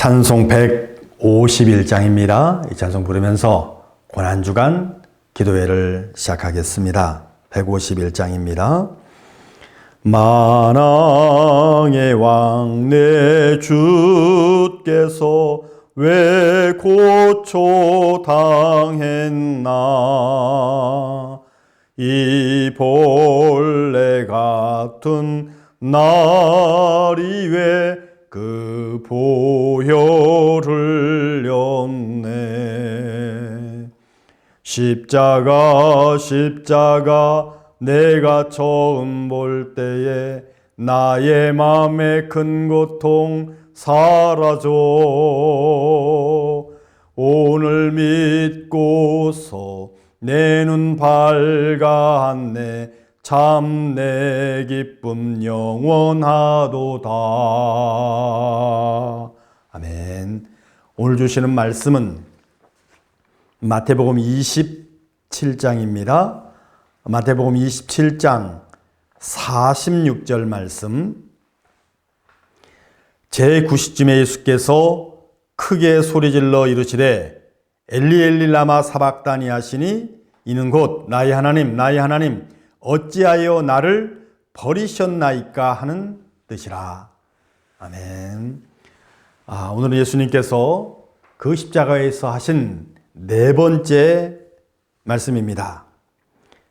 찬송 151장입니다. 이 찬송 부르면서 고난주간 기도회를 시작하겠습니다. 151장입니다. 만왕의 왕 내 주께서 왜 고초당했나. 이 본래 같은 날이 왜 그 보혈을 흘렸네. 십자가 내가 처음 볼 때에 나의 마음의 큰 고통 사라져. 오늘 믿고서 내 눈 밝았네. 참 내 기쁨 영원하도다. 아멘. 오늘 주시는 말씀은 마태복음 27장입니다. 마태복음 27장 46절 말씀. 제9시쯤에 예수께서 크게 소리질러 이르시되 엘리 엘리 라마 사박다니 하시니 이는 곧 나의 하나님 나의 하나님 어찌하여 나를 버리셨나이까 하는 뜻이라. 아멘. 오늘은 예수님께서 그 십자가에서 하신 네 번째 말씀입니다.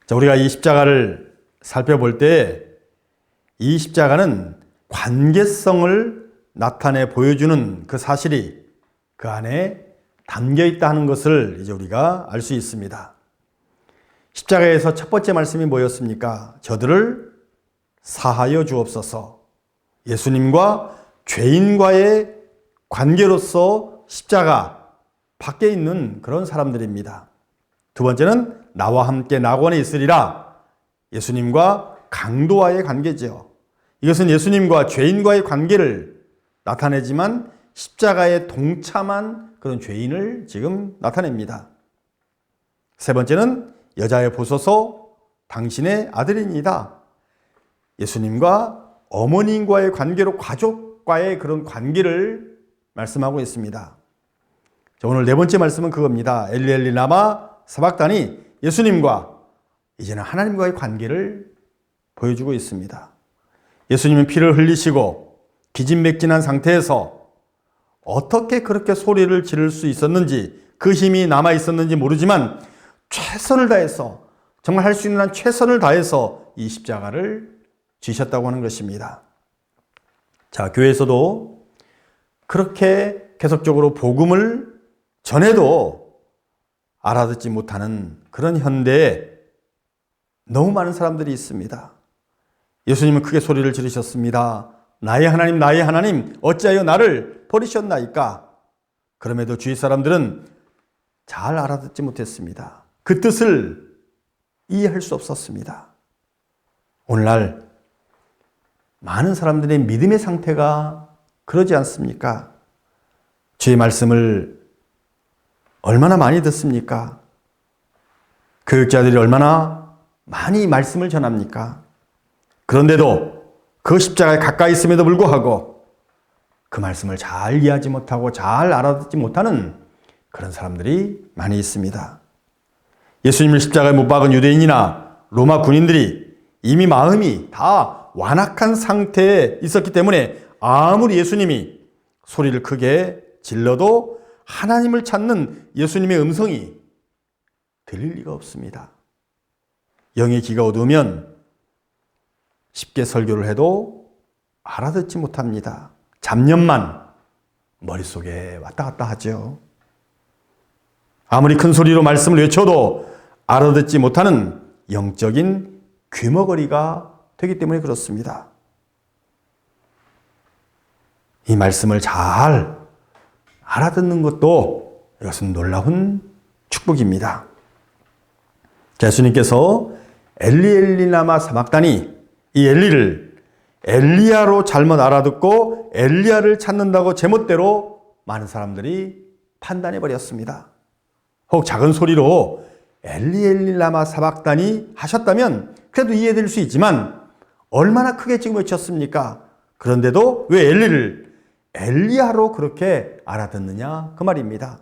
자, 우리가 이 십자가를 살펴볼 때 이 십자가는 관계성을 나타내 보여주는 그 사실이 그 안에 담겨 있다 하는 것을 이제 우리가 알 수 있습니다. 십자가에서 첫 번째 말씀이 뭐였습니까? 저들을 사하여 주옵소서. 예수님과 죄인과의 관계로서 십자가 밖에 있는 그런 사람들입니다. 두 번째는 나와 함께 낙원에 있으리라. 예수님과 강도와의 관계죠. 이것은 예수님과 죄인과의 관계를 나타내지만 십자가에 동참한 그런 죄인을 지금 나타냅니다. 세 번째는 여자여 보소서 당신의 아들이니이다. 예수님과 어머님과의 관계로 가족과의 그런 관계를 말씀하고 있습니다. 자, 오늘 네 번째 말씀은 그겁니다. 엘리 엘리 라마 사박다니, 예수님과 이제는 하나님과의 관계를 보여주고 있습니다. 예수님은 피를 흘리시고 기진맥진한 상태에서 어떻게 그렇게 소리를 지를 수 있었는지, 그 힘이 남아 있었는지 모르지만 최선을 다해서, 정말 할 수 있는 한 최선을 다해서 이 십자가를 지셨다고 하는 것입니다. 자, 교회에서도 그렇게 계속적으로 복음을 전해도 알아듣지 못하는 그런 현대에 너무 많은 사람들이 있습니다. 예수님은 크게 소리를 지르셨습니다. 나의 하나님 어찌하여 나를 버리셨나이까. 그럼에도 주위 사람들은 잘 알아듣지 못했습니다. 그 뜻을 이해할 수 없었습니다. 오늘날 많은 사람들의 믿음의 상태가 그러지 않습니까? 주의 말씀을 얼마나 많이 듣습니까? 교육자들이 얼마나 많이 말씀을 전합니까? 그런데도 그 십자가에 가까이 있음에도 불구하고 그 말씀을 잘 이해하지 못하고 잘 알아듣지 못하는 그런 사람들이 많이 있습니다. 예수님을 십자가에 못 박은 유대인이나 로마 군인들이 이미 마음이 다 완악한 상태에 있었기 때문에 아무리 예수님이 소리를 크게 질러도 하나님을 찾는 예수님의 음성이 들릴 리가 없습니다. 영의 귀가 어두우면 쉽게 설교를 해도 알아듣지 못합니다. 잡념만 머릿속에 왔다 갔다 하죠. 아무리 큰 소리로 말씀을 외쳐도 알아듣지 못하는 영적인 귀머거리가 되기 때문에 그렇습니다. 이 말씀을 잘 알아듣는 것도 이것은 놀라운 축복입니다. 예수님께서 엘리 엘리 라마 사박다니, 이 엘리를 엘리야로 잘못 알아듣고 엘리야를 찾는다고 제멋대로 많은 사람들이 판단해 버렸습니다. 혹 작은 소리로 엘리 엘리 라마 사박다니 하셨다면 그래도 이해될 수 있지만 얼마나 크게 지금 외쳤습니까? 그런데도 왜 엘리를 엘리야로 그렇게 알아듣느냐 그 말입니다.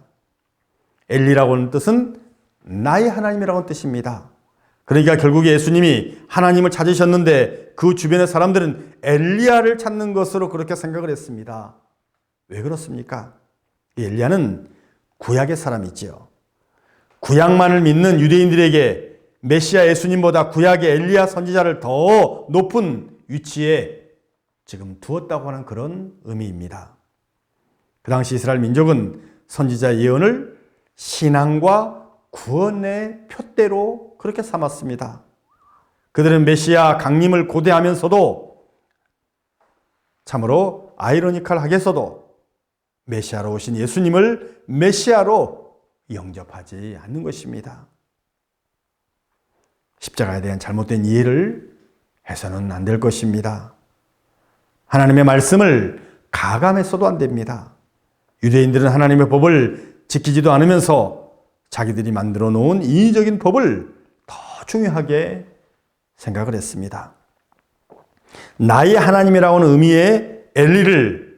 엘리라고 하는 뜻은 나의 하나님이라고 하는 뜻입니다. 그러니까 결국 예수님이 하나님을 찾으셨는데 그 주변의 사람들은 엘리야를 찾는 것으로 그렇게 생각을 했습니다. 왜 그렇습니까? 엘리야는 구약의 사람이지요. 구약만을 믿는 유대인들에게 메시아 예수님보다 구약의 엘리야 선지자를 더 높은 위치에 지금 두었다고 하는 그런 의미입니다. 그 당시 이스라엘 민족은 선지자의 예언을 신앙과 구원의 표대로 그렇게 삼았습니다. 그들은 메시아 강림을 고대하면서도 참으로 아이러니컬하게서도 메시아로 오신 예수님을 메시아로 영접하지 않는 것입니다. 십자가에 대한 잘못된 이해를 해서는 안 될 것입니다. 하나님의 말씀을 가감해서도 안 됩니다. 유대인들은 하나님의 법을 지키지도 않으면서 자기들이 만들어 놓은 인위적인 법을 더 중요하게 생각을 했습니다. 나의 하나님이라고 하는 의미의 엘리를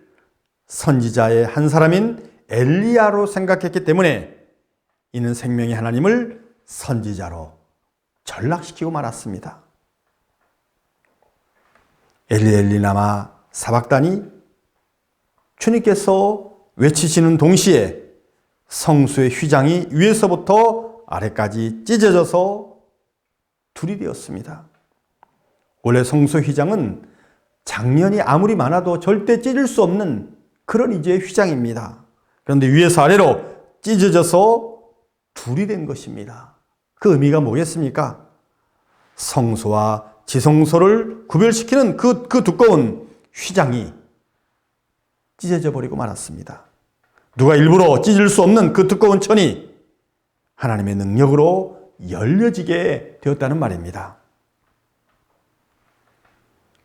선지자의 한 사람인 엘리야로 생각했기 때문에 이는 생명의 하나님을 선지자로 전락시키고 말았습니다. 엘리 엘리 라마 사박다니, 주님께서 외치시는 동시에 성소의 휘장이 위에서부터 아래까지 찢어져서 둘이 되었습니다. 원래 성소 휘장은 장면이 아무리 많아도 절대 찢을 수 없는 그런 이제의 휘장입니다. 그런데 위에서 아래로 찢어져서 둘이 된 것입니다. 그 의미가 뭐겠습니까? 성소와 지성소를 구별시키는 그 두꺼운 휘장이 찢어져 버리고 말았습니다. 누가 일부러 찢을 수 없는 그 두꺼운 천이 하나님의 능력으로 열려지게 되었다는 말입니다.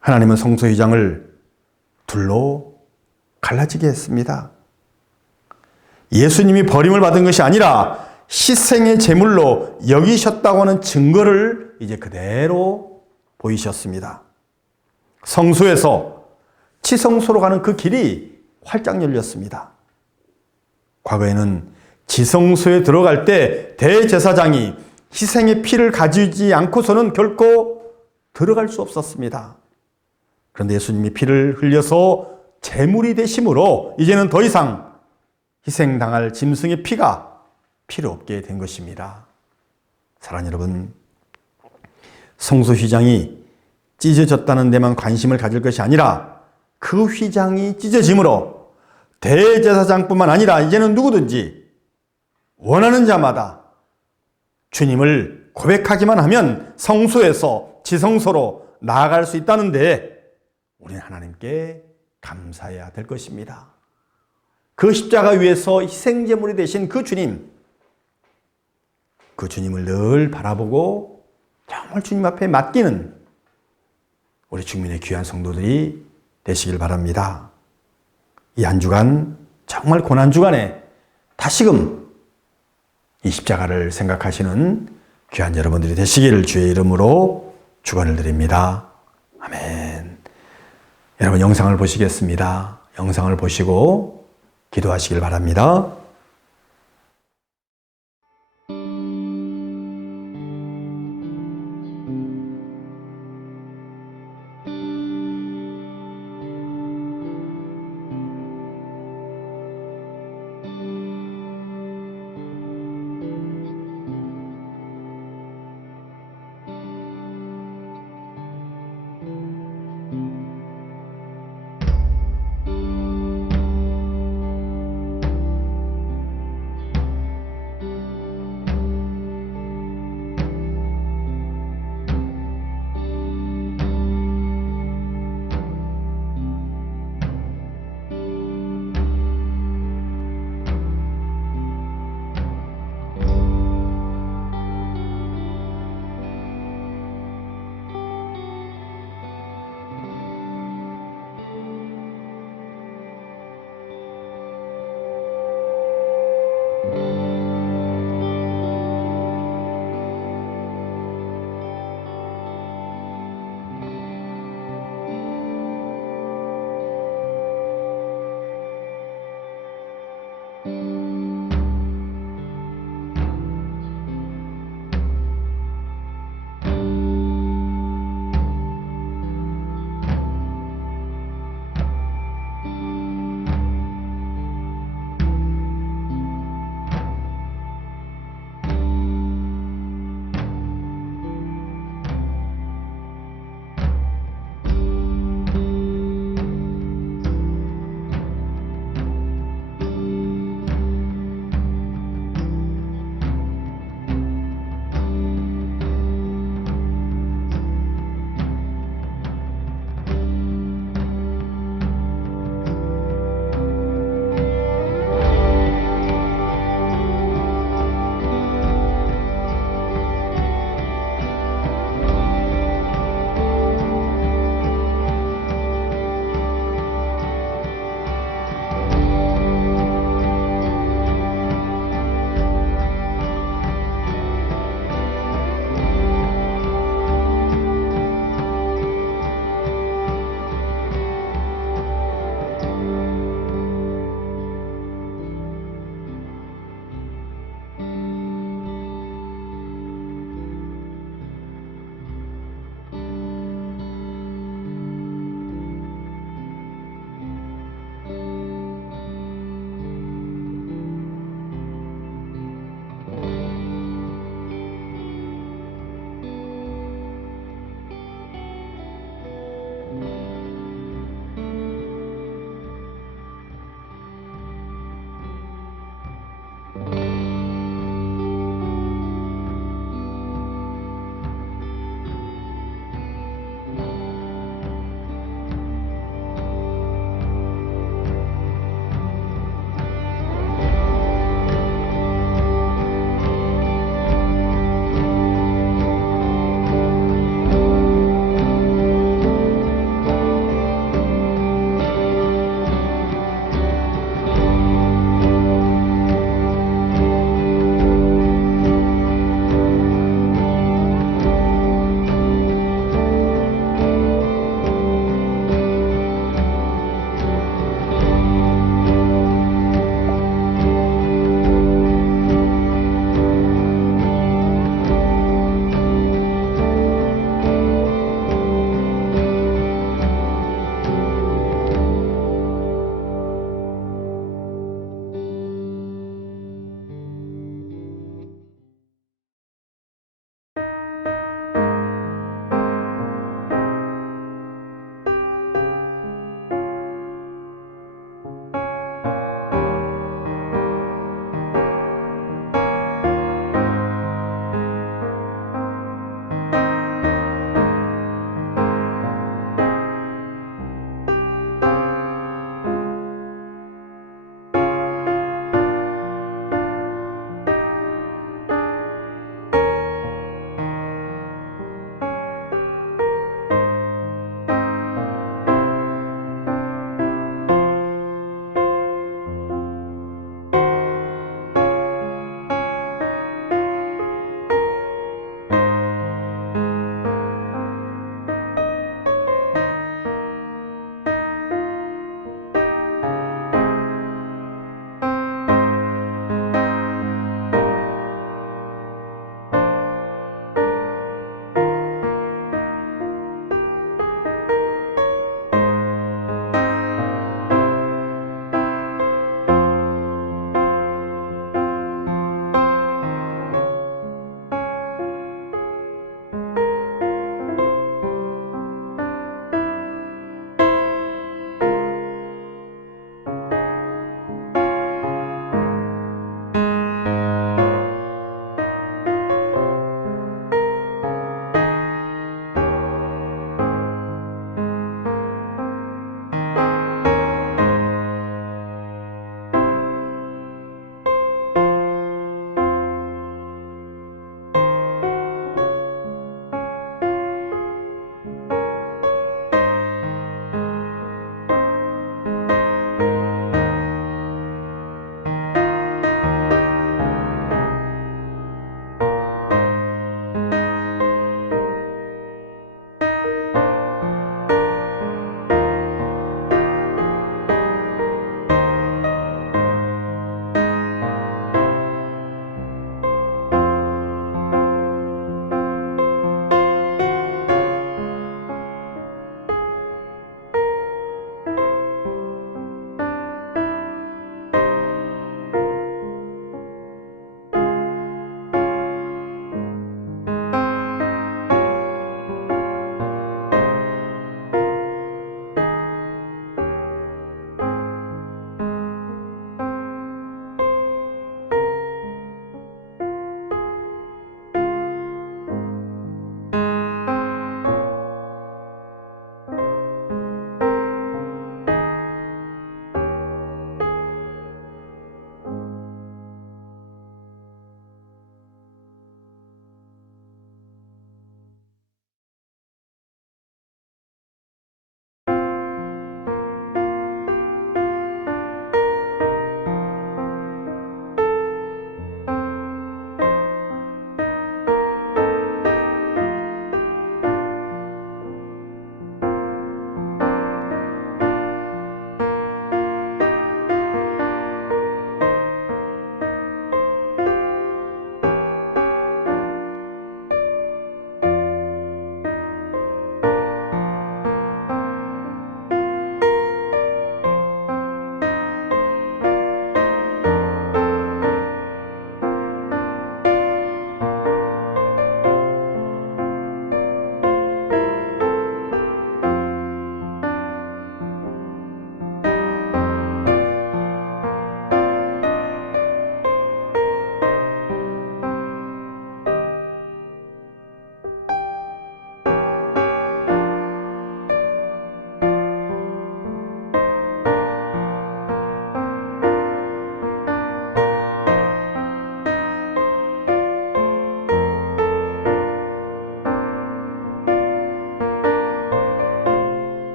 하나님은 성소 휘장을 둘로 갈라지게 했습니다. 예수님이 버림을 받은 것이 아니라 희생의 제물로 여기셨다고 하는 증거를 이제 그대로 보이셨습니다. 성소에서 지성소로 가는 그 길이 활짝 열렸습니다. 과거에는 지성소에 들어갈 때 대제사장이 희생의 피를 가지지 않고서는 결코 들어갈 수 없었습니다. 그런데 예수님이 피를 흘려서 제물이 되심으로 이제는 더 이상 희생당할 짐승의 피가 필요 없게 된 것입니다. 사랑하는 여러분, 성소 휘장이 찢어졌다는 데만 관심을 가질 것이 아니라 그 휘장이 찢어짐으로 대제사장뿐만 아니라 이제는 누구든지 원하는 자마다 주님을 고백하기만 하면 성소에서 지성소로 나아갈 수 있다는데 우리는 하나님께 감사해야 될 것입니다. 그 십자가 위에서 희생제물이 되신 그 주님, 그 주님을 늘 바라보고 정말 주님 앞에 맡기는 우리 주민의 귀한 성도들이 되시길 바랍니다. 이 한 주간 정말 고난 주간에 다시금 이 십자가를 생각하시는 귀한 여러분들이 되시기를 주의 이름으로 축원을 드립니다. 아멘. 여러분 영상을 보시겠습니다. 영상을 보시고 기도하시길 바랍니다.